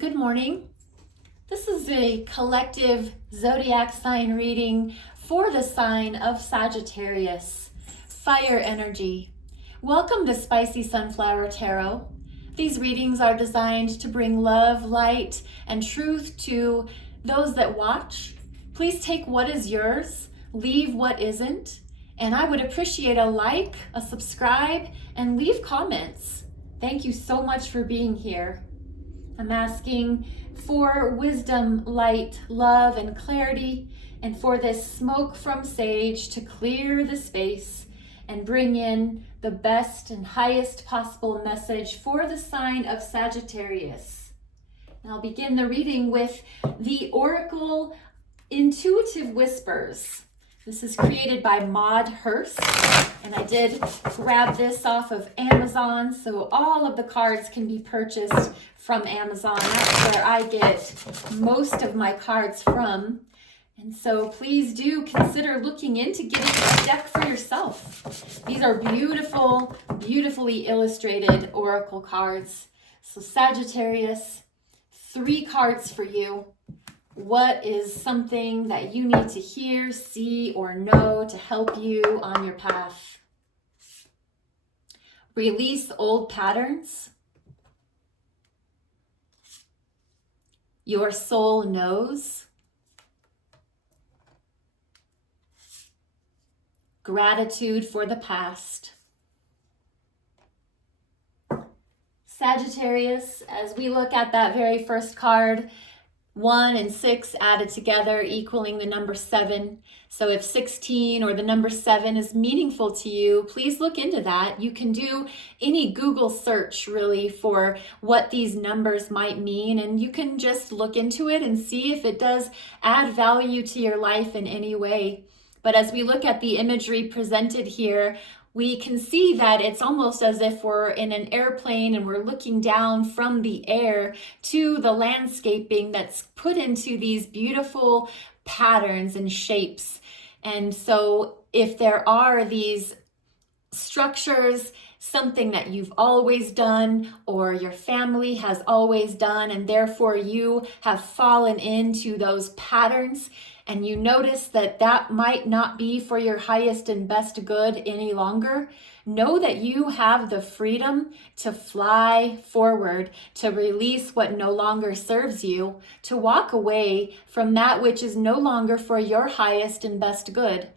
Good morning. This is a collective zodiac sign reading for the sign of Sagittarius, fire energy. Welcome to Spicy Sunflower Tarot. These readings are designed to bring love, light, and truth to those that watch. Please take what is yours, leave what isn't, and I would appreciate a like, a subscribe, and leave comments. Thank you so much for being here. I'm asking for wisdom, light, love, and clarity, and for this smoke from sage to clear the space and bring in the best and highest possible message for the sign of Sagittarius. And I'll begin the reading with the Oracle Intuitive Whispers. This is created by Maud Hurst, and I did grab this off of Amazon, so all of the cards can be purchased from Amazon. That's where I get most of my cards from. And so please do consider looking into getting a deck for yourself. These are beautiful, beautifully illustrated oracle cards. So Sagittarius, 3 cards for you. What is something that you need to hear, see, or know to help you on your path? Release old patterns. Your soul knows. Gratitude for the past. Sagittarius, as we look at that very first card, 1 and 6 added together equaling the number 7. So if 16 or the number 7 is meaningful to you, please look into that. You can do any Google search really for what these numbers might mean, and you can just look into it and see if it does add value to your life in any way. But as we look at the imagery presented here, we can see that it's almost as if we're in an airplane and we're looking down from the air to the landscaping that's put into these beautiful patterns and shapes. And so if there are these structures, something that you've always done or your family has always done, and therefore you have fallen into those patterns, and you notice that that might not be for your highest and best good any longer, know that you have the freedom to fly forward, to release what no longer serves you, to walk away from that which is no longer for your highest and best good.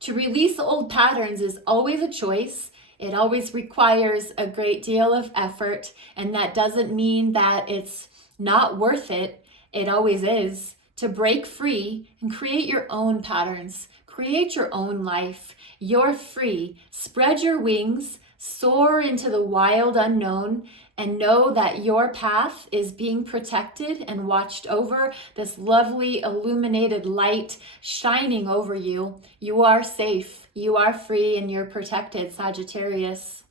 To release old patterns is always a choice. It always requires a great deal of effort, and that doesn't mean that it's not worth it. It always is. To break free and create your own patterns, create your own life. You're free. Spread your wings, soar into the wild unknown, and know that your path is being protected and watched over. This lovely illuminated light shining over you. You are safe, you are free, and you're protected, Sagittarius.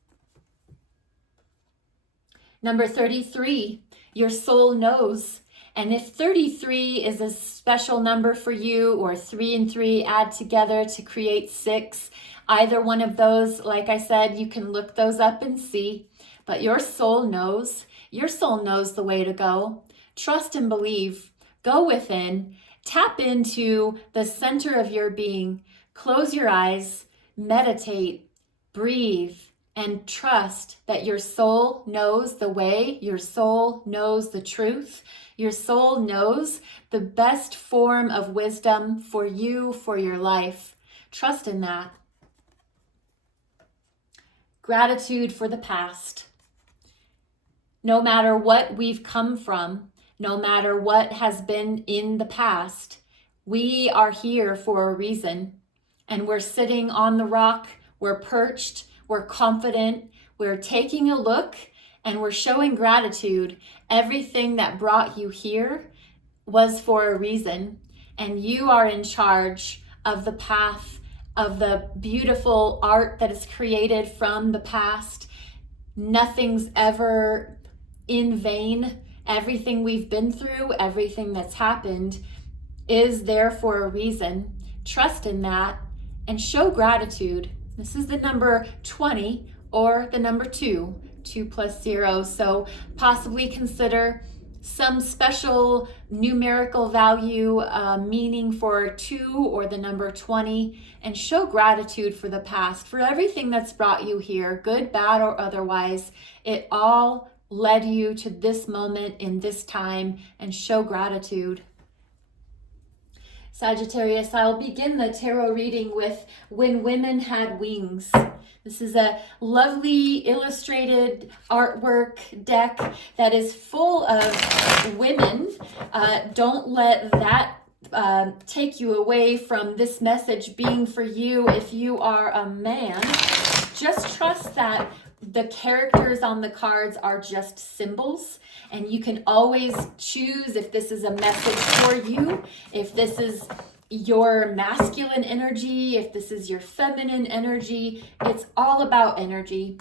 Number 33, your soul knows. And if 33 is a special number for you, or 3 and 3 add together to create 6, either one of those, like I said, you can look those up and see. But your soul knows. Your soul knows the way to go. Trust and believe. Go within. Tap into the center of your being. Close your eyes. Meditate. Breathe. And trust that your soul knows the way. Your soul knows the truth. Your soul knows the best form of wisdom for you, for your life. Trust in that. Gratitude for the past. No matter what we've come from, no matter what has been in the past, we are here for a reason. And we're sitting on the rock, we're perched, we're confident, we're taking a look, and we're showing gratitude. Everything that brought you here was for a reason, and you are in charge of the path, of the beautiful art that is created from the past. Nothing's ever in vain. Everything we've been through, everything that's happened is there for a reason. Trust in that and show gratitude. This is the number 20 or the number 2. 2 plus 0. So possibly consider some special numerical value, meaning for 2 or the number 20, and show gratitude for the past, for everything that's brought you here, good, bad, or otherwise. It all led you to this moment in this time, and show gratitude. Sagittarius, I'll begin the tarot reading with When Women Had Wings. This is a lovely illustrated artwork deck that is full of women. Don't let that take you away from this message being for you if you are a man. Just trust that the characters on the cards are just symbols, and you can always choose if this is a message for you, if this is your masculine energy, if this is your feminine energy. It's all about energy.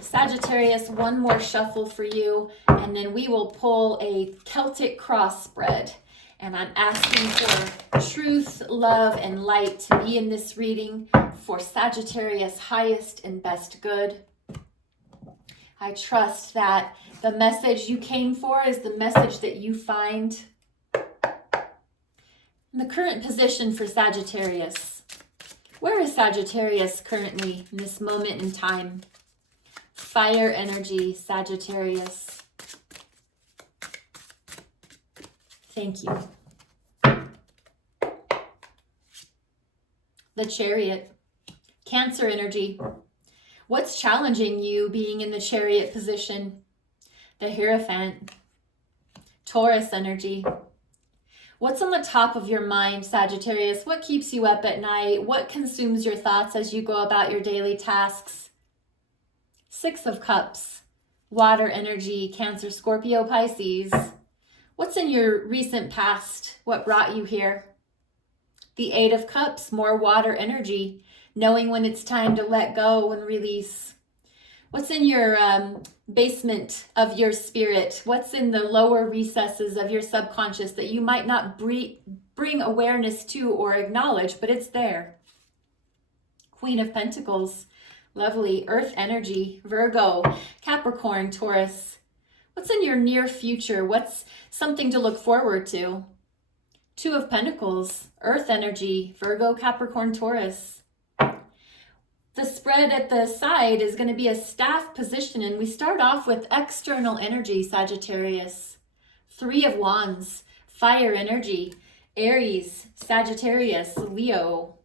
Sagittarius, one more shuffle for you, and then we will pull a Celtic cross spread. And I'm asking for truth, love, and light to be in this reading for Sagittarius' highest and best good. I trust that the message you came for is the message that you find. The current position for Sagittarius. Where is Sagittarius currently in this moment in time? Fire energy, Sagittarius. Thank you. The Chariot, Cancer energy. What's challenging you being in the Chariot position? The Hierophant, Taurus energy. What's on the top of your mind, Sagittarius? What keeps you up at night? What consumes your thoughts as you go about your daily tasks? Six of Cups, water energy, Cancer, Scorpio, Pisces. What's in your recent past? What brought you here? The Eight of Cups, more water energy, knowing when it's time to let go and release. What's in your basement of your spirit? What's in the lower recesses of your subconscious that you might not bring awareness to or acknowledge, but it's there? Queen of Pentacles, lovely. Earth energy, Virgo, Capricorn, Taurus. What's in your near future? What's something to look forward to? Two of Pentacles, Earth energy, Virgo, Capricorn, Taurus. The spread at the side is going to be a staff position, and we start off with external energy, Sagittarius. Three of Wands, fire energy, Aries, Sagittarius, Leo.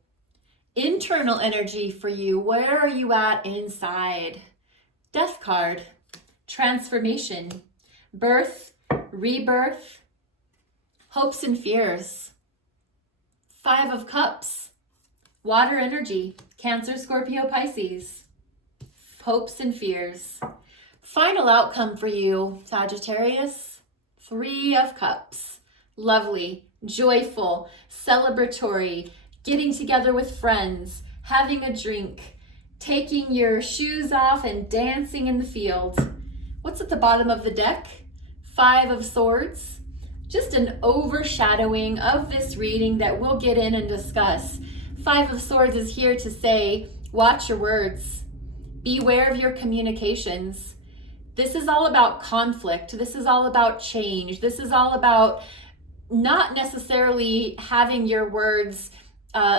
Internal energy for you, where are you at inside? Death card, transformation, birth, rebirth, hopes and fears. Five of Cups, water energy, Cancer, Scorpio, Pisces, hopes and fears. Final outcome for you, Sagittarius, Three of Cups. Lovely, joyful, celebratory, getting together with friends, having a drink, taking your shoes off and dancing in the field. What's at the bottom of the deck? Five of Swords. Just an overshadowing of this reading that we'll get in and discuss. Five of Swords is here to say, watch your words. Beware of your communications. This is all about conflict. This is all about change. This is all about not necessarily having your words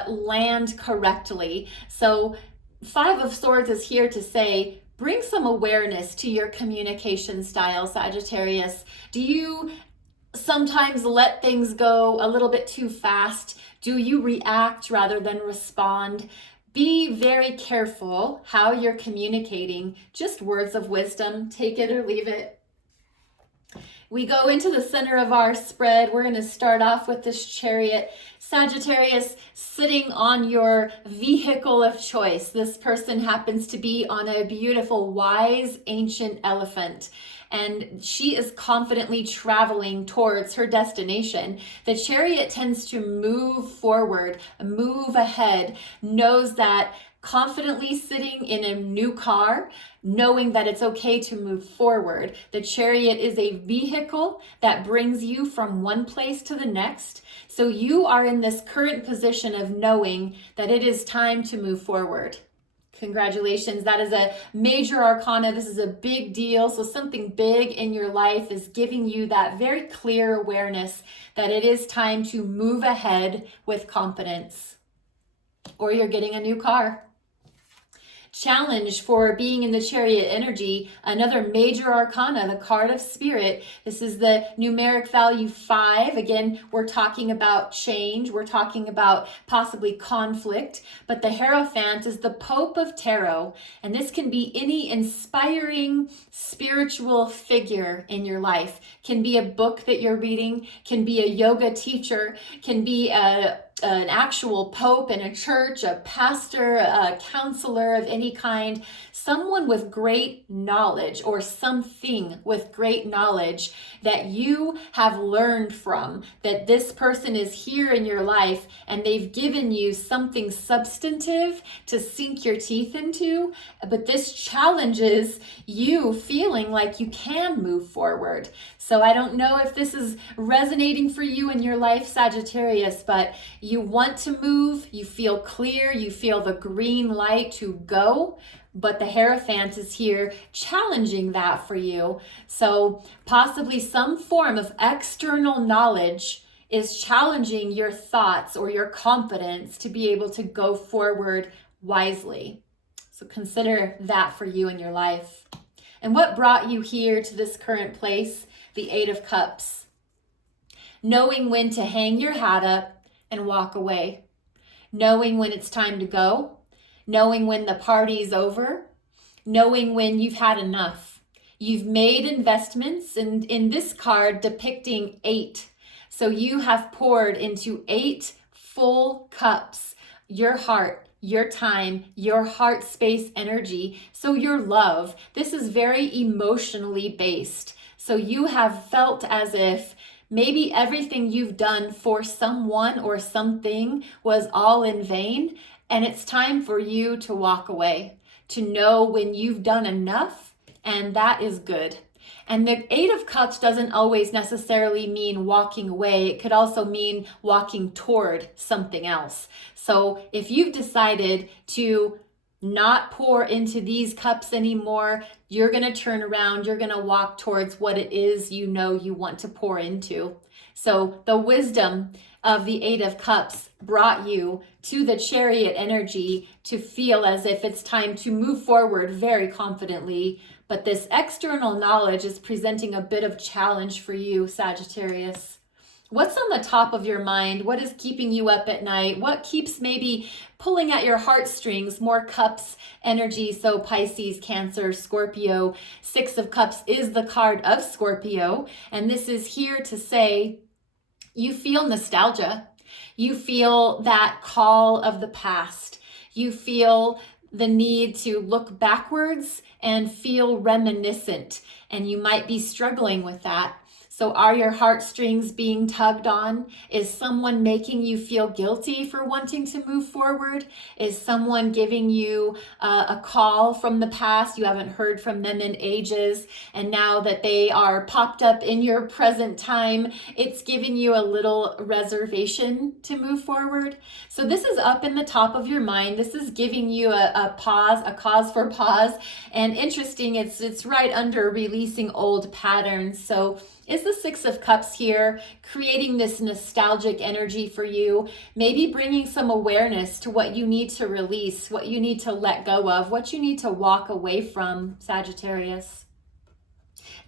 land correctly. So Five of Swords is here to say, bring some awareness to your communication style, Sagittarius. Do you sometimes let things go a little bit too fast? Do you react rather than respond? Be very careful how you're communicating. Just words of wisdom, take it or leave it. We go into the center of our spread. We're going to start off with this Chariot. Sagittarius, sitting on your vehicle of choice. This person happens to be on a beautiful, wise, ancient elephant, and she is confidently traveling towards her destination. The Chariot tends to move forward, move ahead, knows that confidently sitting in a new car, knowing that it's okay to move forward. The Chariot is a vehicle that brings you from one place to the next. So you are in this current position of knowing that it is time to move forward. Congratulations. That is a major arcana. This is a big deal. So something big in your life is giving you that very clear awareness that it is time to move ahead with confidence. Or you're getting a new car. Challenge for being in the Chariot energy, another major arcana, the card of Spirit. This is the numeric value 5. Again, we're talking about change. We're talking about possibly conflict. But the Hierophant is the Pope of Tarot. And this can be any inspiring spiritual figure in your life. Can be a book that you're reading, can be a yoga teacher, can be an actual pope in a church, a pastor, a counselor of any kind, someone with great knowledge or something with great knowledge that you have learned from, that this person is here in your life and they've given you something substantive to sink your teeth into, but this challenges you feeling like you can move forward. So I don't know if this is resonating for you in your life, Sagittarius, but you want to move, you feel clear, you feel the green light to go, but the Hierophant is here challenging that for you. So possibly some form of external knowledge is challenging your thoughts or your confidence to be able to go forward wisely. So consider that for you in your life. And what brought you here to this current place? The 8 of Cups. Knowing when to hang your hat up and walk away. Knowing when it's time to go. Knowing when the party's over. Knowing when you've had enough. You've made investments, and in this card depicting 8. So you have poured into 8 full cups. Your heart, your time, your heart space energy. So your love. This is very emotionally based. So you have felt as if maybe everything you've done for someone or something was all in vain, and it's time for you to walk away, to know when you've done enough, and that is good. And the 8 of Cups doesn't always necessarily mean walking away. It could also mean walking toward something else. So if you've decided to not pour into these cups anymore, you're going to turn around, you're going to walk towards what it is you know you want to pour into. So the wisdom of the 8 of Cups brought you to the Chariot energy to feel as if it's time to move forward very confidently. But this external knowledge is presenting a bit of challenge for you, Sagittarius. What's on the top of your mind? What is keeping you up at night? What keeps maybe pulling at your heartstrings? More Cups energy. So Pisces, Cancer, Scorpio. 6 of Cups is the card of Scorpio. And this is here to say you feel nostalgia. You feel that call of the past. You feel the need to look backwards and feel reminiscent. And you might be struggling with that. So are your heartstrings being tugged on? Is someone making you feel guilty for wanting to move forward? Is someone giving you a call from the past? You haven't heard from them in ages. And now that they are popped up in your present time, it's giving you a little reservation to move forward. So this is up in the top of your mind. This is giving you a pause, a cause for pause. And interesting, it's right under releasing old patterns. So is the 6 of Cups here creating this nostalgic energy for you? Maybe bringing some awareness to what you need to release, what you need to let go of, what you need to walk away from, Sagittarius.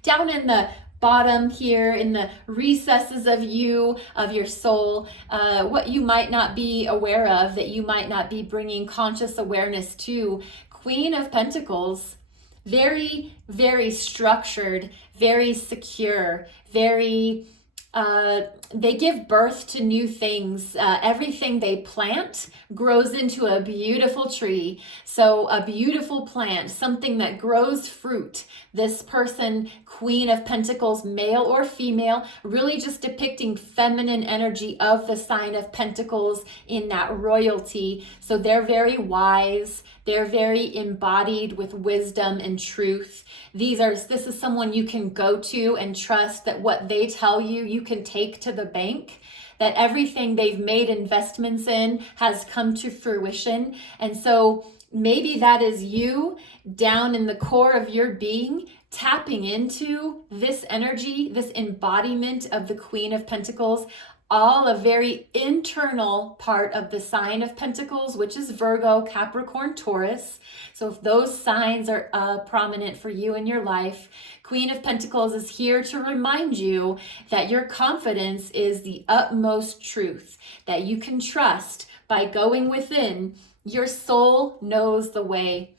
Down in the bottom here, in the recesses of you, of your soul, what you might not be aware of, that you might not be bringing conscious awareness to. Queen of Pentacles. Very, very structured, very secure, very, they give birth to new things. Everything they plant grows into a beautiful tree. So a beautiful plant, something that grows fruit. This person, Queen of Pentacles, male or female, really just depicting feminine energy of the sign of Pentacles in that royalty. So they're very wise. They're very embodied with wisdom and truth. This is someone you can go to and trust that what they tell you, you can take to the bank, that everything they've made investments in has come to fruition. And so Maybe that is you down in the core of your being, tapping into this energy, this embodiment of the Queen of Pentacles, all a very internal part of the sign of Pentacles, which is Virgo, Capricorn, Taurus. So if those signs are prominent for you in your life, Queen of Pentacles is here to remind you that your confidence is the utmost truth, that you can trust by going within. Your soul knows the way.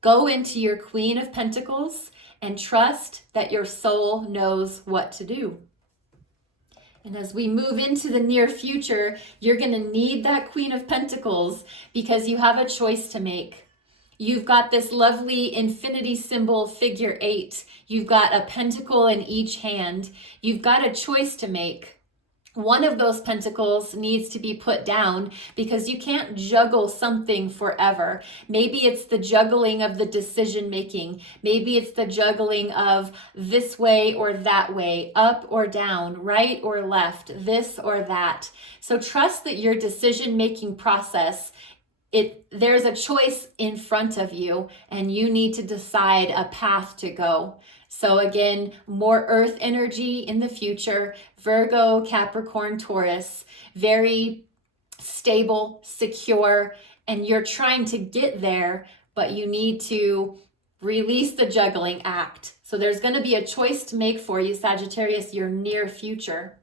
Go into your Queen of Pentacles and trust that your soul knows what to do. And as we move into the near future, you're going to need that Queen of Pentacles because you have a choice to make. You've got this lovely infinity symbol, figure 8. You've got a pentacle in each hand. You've got a choice to make. One of those pentacles needs to be put down because you can't juggle something forever. Maybe it's the juggling of the decision making. Maybe it's the juggling of this way or that way, up or down, right or left, this or that. So trust that your decision making process, there's a choice in front of you and you need to decide a path to go. So again, more earth energy in the future, Virgo, Capricorn, Taurus, very stable, secure, and you're trying to get there, but you need to release the juggling act. So there's going to be a choice to make for you, Sagittarius, your near future.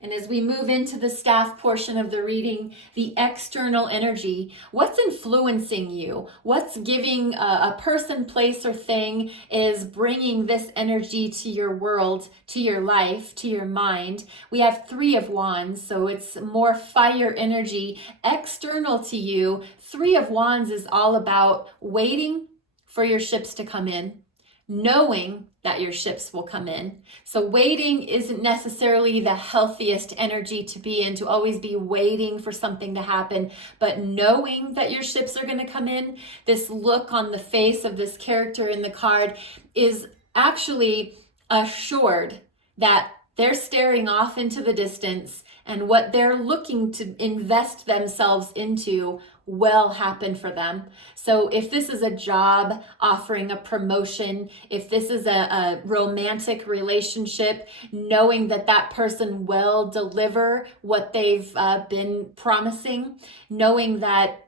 And as we move into the staff portion of the reading, the external energy, what's influencing you? What's giving a person, place, or thing is bringing this energy to your world, to your life, to your mind. We have 3 of Wands, so it's more fire energy external to you. 3 of Wands is all about waiting for your ships to come in, knowing that your ships will come in. So waiting isn't necessarily the healthiest energy to be in, to always be waiting for something to happen, but knowing that your ships are going to come in. This look on the face of this character in the card is actually assured that they're staring off into the distance and what they're looking to invest themselves into will happen for them. So if this is a job offering a promotion, if this is a romantic relationship, knowing that that person will deliver what they've been promising, knowing that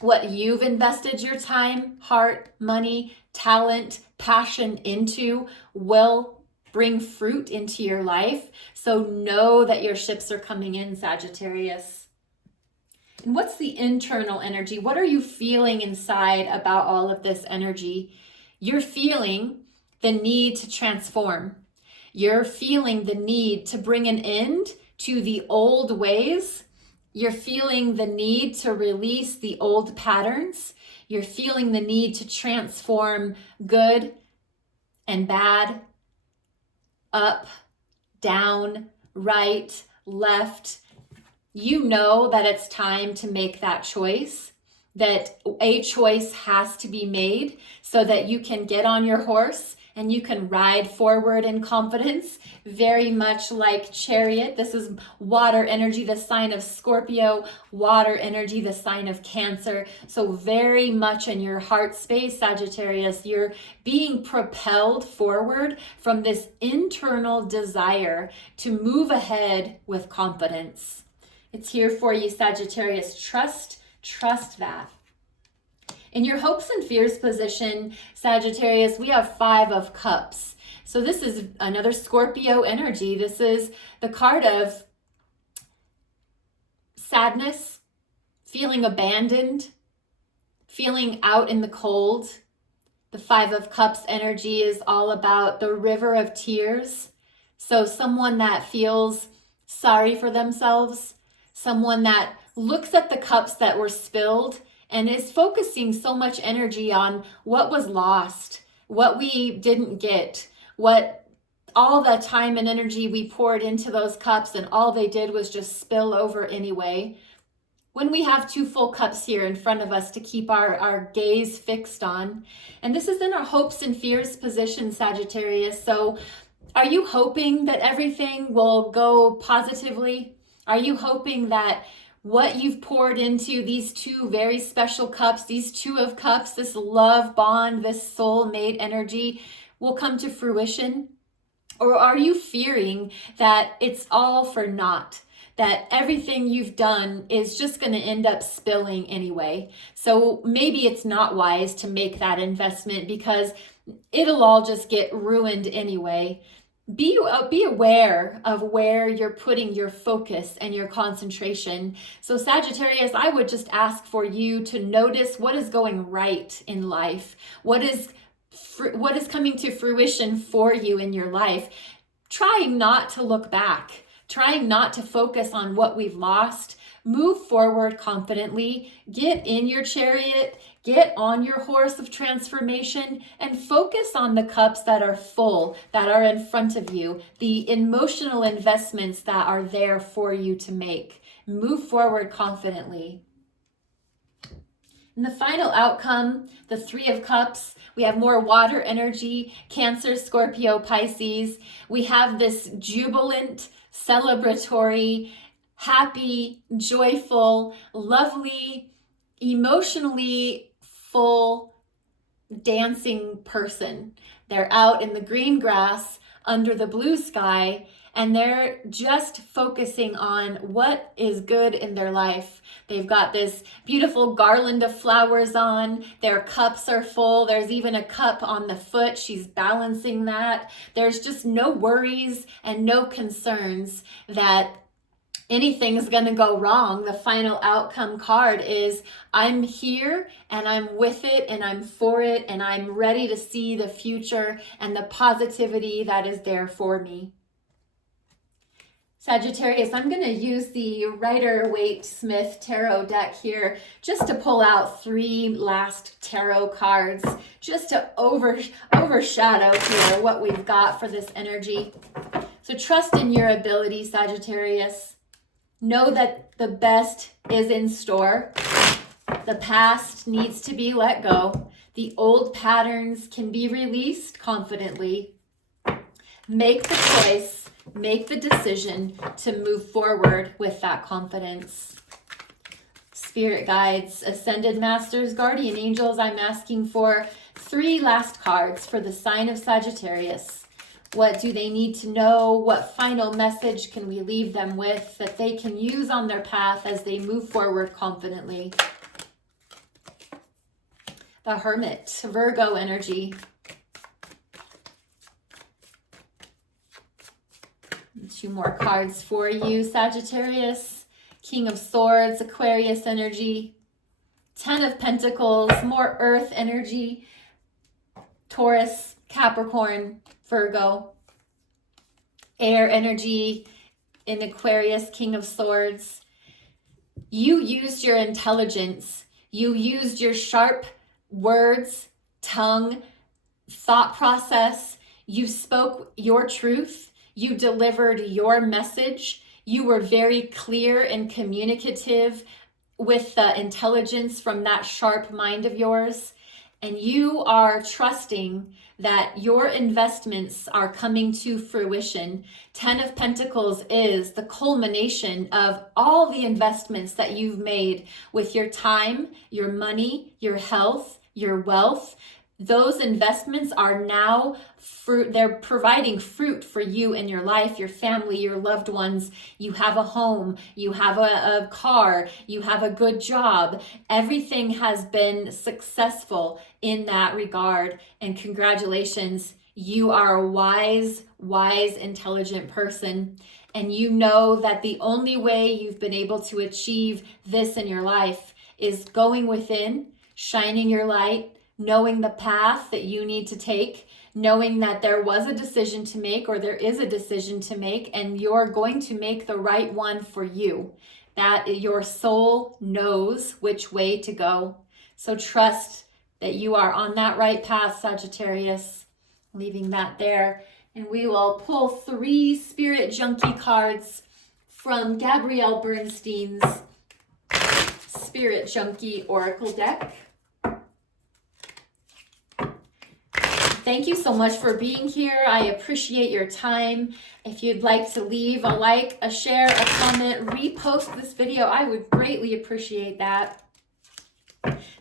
what you've invested your time, heart, money, talent, passion into will bring fruit into your life. So know that your ships are coming in, Sagittarius. And what's the internal energy? What are you feeling inside about all of this energy? You're feeling the need to transform. You're feeling the need to bring an end to the old ways. You're feeling the need to release the old patterns. You're feeling the need to transform good and bad, up, down, right, left. You know that it's time to make that choice, that a choice has to be made so that you can get on your horse and you can ride forward in confidence, very much like Chariot. This is water energy, the sign of Scorpio, water energy, the sign of Cancer. So very much in your heart space, Sagittarius, you're being propelled forward from this internal desire to move ahead with confidence. It's here for you, Sagittarius. Trust that. In your hopes and fears position, Sagittarius, we have 5 of Cups. So this is another Scorpio energy. This is the card of sadness, feeling abandoned, feeling out in the cold. The 5 of Cups energy is all about the river of tears. So someone that feels sorry for themselves, someone that looks at the cups that were spilled and is focusing so much energy on what was lost, what we didn't get, what all the time and energy we poured into those cups and all they did was just spill over anyway. When we have 2 full cups here in front of us to keep our gaze fixed on. And this is in our hopes and fears position, Sagittarius. So are you hoping that everything will go positively? Are you hoping that what you've poured into these two very special cups, these two of cups, this love bond, this soulmate energy will come to fruition? Or are you fearing that it's all for naught? That everything you've done is just going to end up spilling anyway. So maybe it's not wise to make that investment because it'll all just get ruined anyway. Be aware of where you're putting your focus and your concentration. So Sagittarius, I would just ask for you to notice what is going right in life. What is coming to fruition for you in your life. Trying not to look back, trying not to focus on what we've lost. Move forward confidently, get in your chariot, get on your horse of transformation, and focus on the cups that are full, that are in front of you, the emotional investments that are there for you to make. Move forward confidently. And the final outcome, the Three of Cups, we have more water energy, Cancer, Scorpio, Pisces. We have this jubilant, celebratory, happy, joyful, lovely, emotionally full, dancing person. They're out in the green grass under the blue sky, and they're just focusing on what is good in their life. They've got this beautiful garland of flowers on. Their cups are full. There's even a cup on the foot. She's balancing that. There's just no worries and no concerns that anything's going to go wrong. The final outcome card is I'm here and I'm with it and I'm for it and I'm ready to see the future and the positivity that is there for me. Sagittarius, I'm going to use the Rider-Waite-Smith tarot deck here just to pull out 3 last tarot cards, just to overshadow here what we've got for this energy. So trust in your ability, Sagittarius. Know that the best is in store. The past needs to be let go. The old patterns can be released confidently. Make the choice. Make the decision to move forward with that confidence. Spirit guides, ascended masters, guardian angels, I'm asking for 3 last cards for the sign of Sagittarius. What do they need to know? What final message can we leave them with that they can use on their path as they move forward confidently? The Hermit, Virgo energy. 2 more cards for you, Sagittarius. King of Swords, Aquarius energy. 10 of Pentacles, more earth energy. Taurus, Capricorn, Virgo. Air energy in Aquarius, King of Swords. You used your intelligence. You used your sharp words, tongue, thought process. You spoke your truth. You delivered your message. You were very clear and communicative with the intelligence from that sharp mind of yours. And you are trusting that your investments are coming to fruition. 10 of Pentacles is the culmination of all the investments that you've made with your time, your money, your health, your wealth. Those investments are now fruit. They're providing fruit for you in your life, your family, your loved ones. You have a home, you have a car, you have a good job. Everything has been successful in that regard. And congratulations, you are a wise, intelligent person. And you know that the only way you've been able to achieve this in your life is going within, shining your light, knowing the path that you need to take, knowing that there was a decision to make or there is a decision to make, and you're going to make the right one for you. That your soul knows which way to go. So trust that you are on that right path, Sagittarius. Leaving that there. And we will pull 3 Spirit Junkie cards from Gabrielle Bernstein's Spirit Junkie Oracle deck. Thank you so much for being here. I appreciate your time. If you'd like to leave a like, a share, a comment, repost this video, I would greatly appreciate that.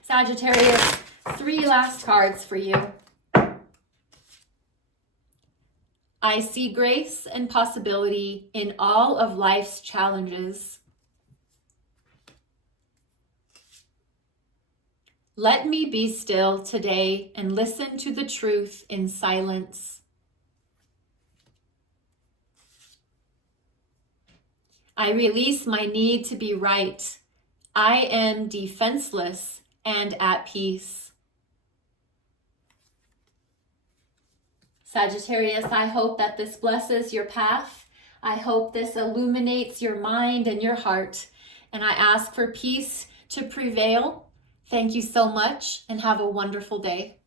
Sagittarius, 3 last cards for you. I see grace and possibility in all of life's challenges. Let me be still today and listen to the truth in silence. I release my need to be right. I am defenseless and at peace. Sagittarius, I hope that this blesses your path. I hope this illuminates your mind and your heart. And I ask for peace to prevail. Thank you so much and have a wonderful day.